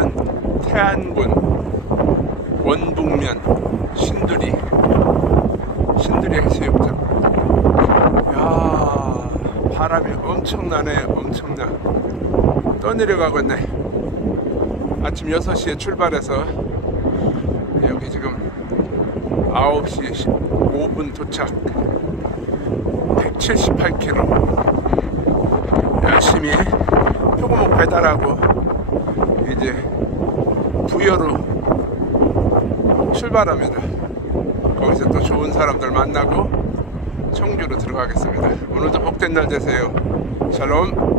여기는 태안군 원북면 신두리 해수욕장. 야, 바람이 엄청나네. 엄청나. 또 내려가고 있네. 아침 6시에 출발해서 여기 지금 9시 5분 도착. 178km. 열심히 표고목 배달하고 이제 부여로 출발합니다. 거기서 또 좋은 사람들 만나고 청주로 들어가겠습니다. 오늘도 복된 날 되세요. 샬롬.